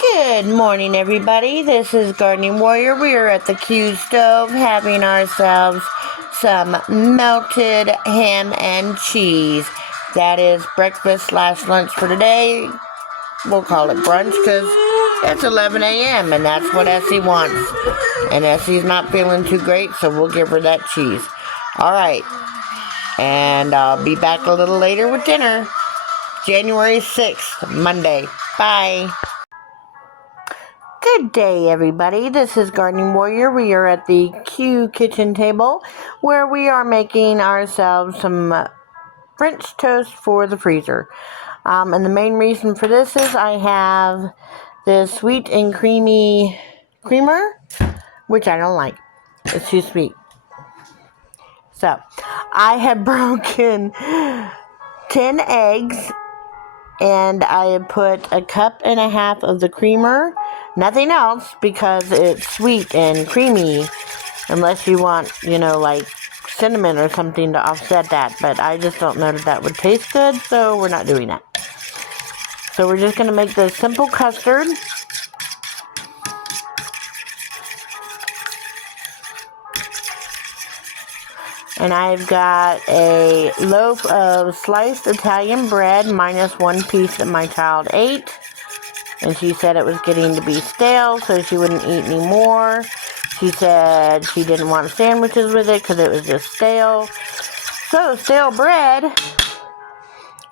Good morning, everybody. This is Gardening Warrior. We are at the Q stove having ourselves some melted ham and cheese. That is breakfast / lunch for today. We'll call it brunch because it's 11 a.m. and that's what Essie wants. And Essie's not feeling too great, so we'll give her that cheese. All right. And I'll be back a little later with dinner. January 6th, Monday. Bye. Good day, everybody. This is Gardening Warrior. We are at the Q kitchen table where we are making ourselves some French toast for the freezer. And the main reason for this is I have this sweet and creamy creamer, which I don't like. It's too sweet. So, I have broken 10 eggs and I have put a cup and a half of the creamer. Nothing else because it's sweet and creamy, unless you want, like cinnamon or something to offset that. But I just don't know that would taste good, so we're not doing that. So we're just going to make this simple custard. And I've got a loaf of sliced Italian bread minus one piece that my child ate. And she said it was getting to be stale, so she wouldn't eat any more. She said she didn't want sandwiches with it because it was just stale. So stale bread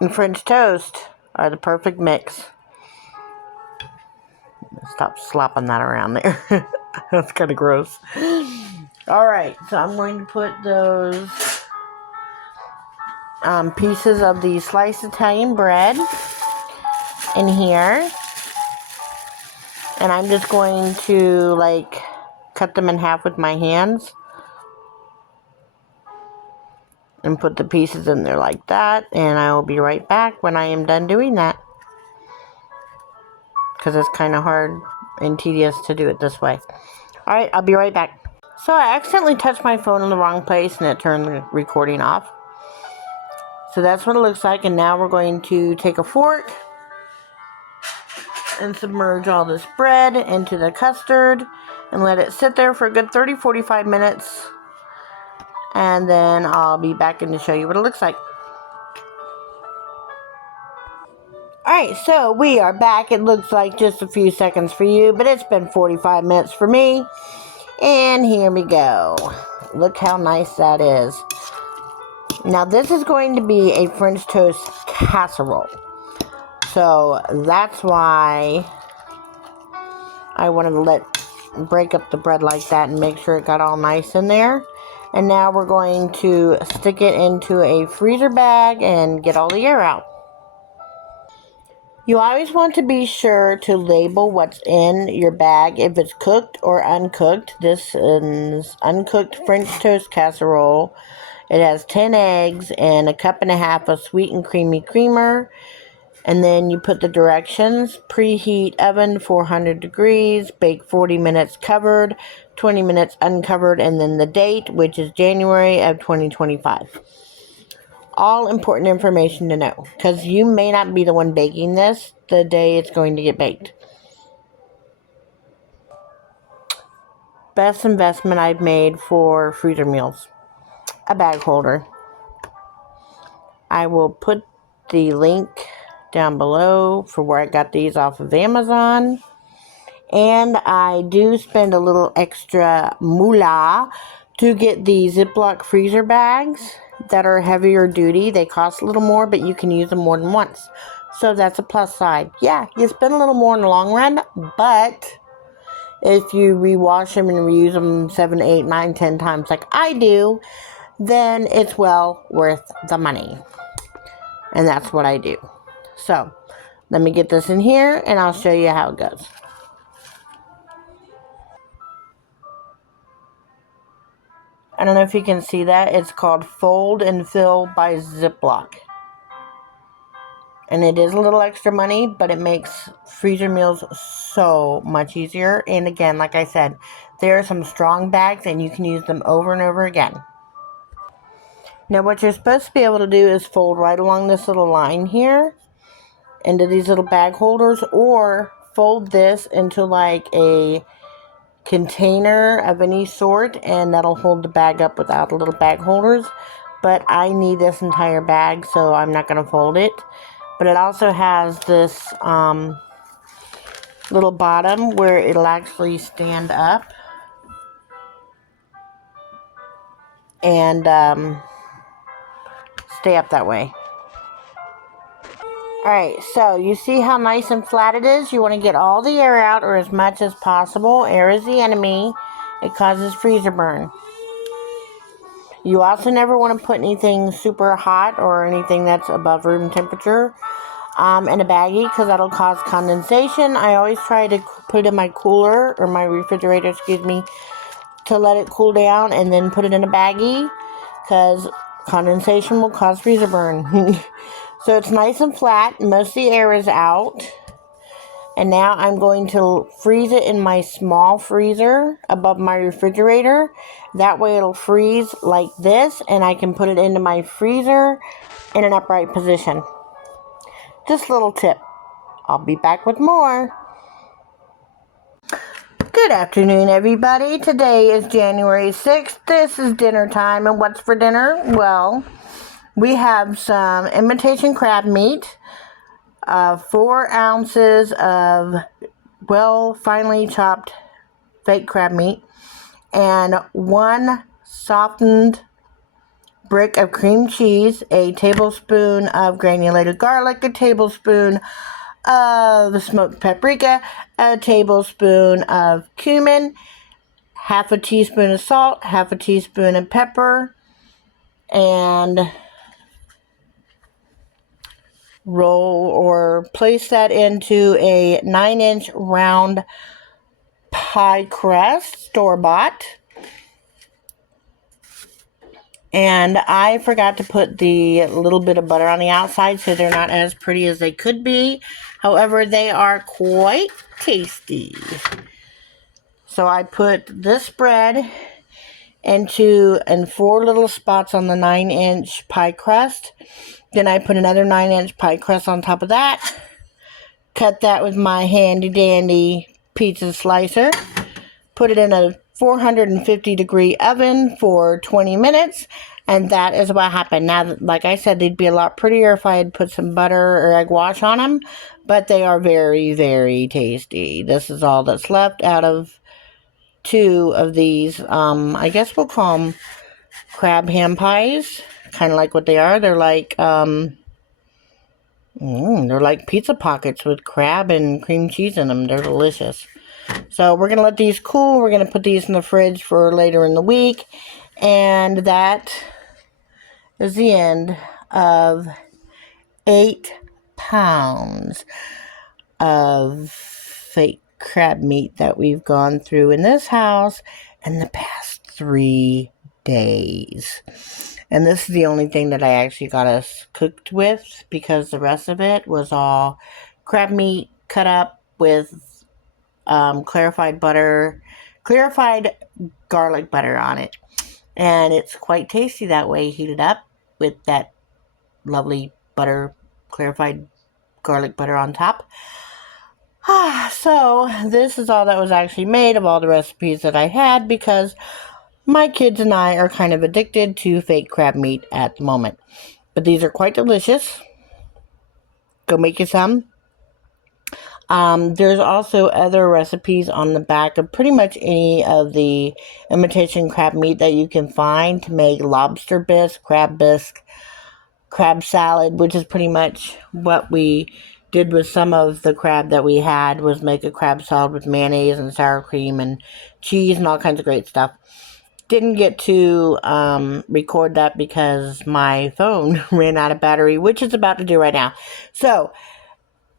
and French toast are the perfect mix. Stop slopping that around there. That's kind of gross. Alright, so I'm going to put those pieces of the sliced Italian bread in here. And I'm just going to, cut them in half with my hands. And put the pieces in there like that. And I will be right back when I am done doing that. Because it's kind of hard and tedious to do it this way. Alright, I'll be right back. So I accidentally touched my phone in the wrong place and it turned the recording off. So that's what it looks like. And now we're going to take a fork and submerge all this bread into the custard and let it sit there for a good 30-45 minutes, and then I'll be back in to show you what it looks like. Alright, so we are back. It looks like just a few seconds for you, but it's been 45 minutes for me. And here we go. Look how nice that is. Now this is going to be a French toast casserole. So that's why I wanted to break up the bread like that and make sure it got all nice in there. And now we're going to stick it into a freezer bag and get all the air out. You always want to be sure to label what's in your bag if it's cooked or uncooked. This is uncooked French toast casserole. It has 10 eggs and a cup and a half of sweet and creamy creamer. And then you put the directions: preheat oven 400 degrees, bake 40 minutes covered, 20 minutes uncovered, and then the date, which is January of 2025. All important information to know, because you may not be the one baking this the day it's going to get baked. Best investment I've made for freezer meals: a bag holder. I will put the link down below for where I got these off of Amazon. And I do spend a little extra moolah to get the Ziploc freezer bags that are heavier duty. They cost a little more, but you can use them more than once. So that's a plus side. Yeah, you spend a little more in the long run, but if you rewash them and reuse them 7, 8, 9, 10 times like I do, then it's well worth the money. And that's what I do. So, let me get this in here and I'll show you how it goes. I don't know if you can see that. It's called Fold and Fill by Ziploc. And it is a little extra money, but it makes freezer meals so much easier. And again, like I said, there are some strong bags and you can use them over and over again. Now what you're supposed to be able to do is fold right along this little line here into these little bag holders, or fold this into like a container of any sort, and that'll hold the bag up without the little bag holders. But I need this entire bag, so I'm not going to fold it. But it also has this little bottom where it'll actually stand up and stay up that way. Alright, so you see how nice and flat it is? You want to get all the air out, or as much as possible. Air is the enemy. It causes freezer burn. You also never want to put anything super hot or anything that's above room temperature in a baggie, because that'll cause condensation. I always try to put it in my cooler, or my refrigerator, to let it cool down and then put it in a baggie, because condensation will cause freezer burn. So it's nice and flat. Most of the air is out. And now I'm going to freeze it in my small freezer above my refrigerator. That way it'll freeze like this, and I can put it into my freezer in an upright position. Just a little tip. I'll be back with more. Good afternoon, everybody. Today is January 6th. This is dinner time. And what's for dinner? Well, we have some imitation crab meat, 4 ounces of finely chopped fake crab meat, and 1 softened brick of cream cheese, a tablespoon of granulated garlic, a tablespoon of smoked paprika, a tablespoon of cumin, half a teaspoon of salt, half a teaspoon of pepper, and roll or place that into a 9-inch round pie crust, store-bought. And I forgot to put the little bit of butter on the outside, so they're not as pretty as they could be. However, they are quite tasty. So I put this bread in 4 little spots on the 9-inch pie crust. Then I put another 9-inch pie crust on top of that. Cut that with my handy dandy pizza slicer. Put it in a 450-degree oven for 20 minutes. And that is what happened. Now, like I said, they'd be a lot prettier if I had put some butter or egg wash on them. But they are very, very tasty. This is all that's left out of 2 of these. I guess we'll call them crab ham pies. Kind of like what they are. They're like pizza pockets with crab and cream cheese in them. They're delicious. So we're going to let these cool. We're going to put these in the fridge for later in the week. And that is the end of 8 pounds of fake crab meat that we've gone through in this house in the past 3 days. And this is the only thing that I actually got us cooked with, because the rest of it was all crab meat cut up with clarified garlic butter on it. And it's quite tasty that way, heated up with that lovely clarified garlic butter on top. So this is all that was actually made of all the recipes that I had, because my kids and I are kind of addicted to fake crab meat at the moment. But these are quite delicious. Go make you some. There's also other recipes on the back of pretty much any of the imitation crab meat that you can find to make lobster bisque, crab salad, which is pretty much what we did with some of the crab that we had, was make a crab salad with mayonnaise and sour cream and cheese and all kinds of great stuff. Didn't get to record that because my phone ran out of battery, which it's about to do right now. So,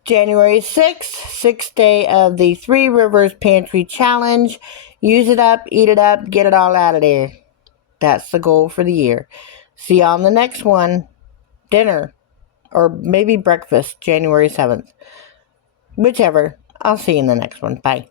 January 6th, 6th day of the 3 Rivers Pantry Challenge. Use it up, eat it up, get it all out of there. That's the goal for the year. See you on the next one. Dinner. Or maybe breakfast, January 7th. Whichever. I'll see you in the next one. Bye.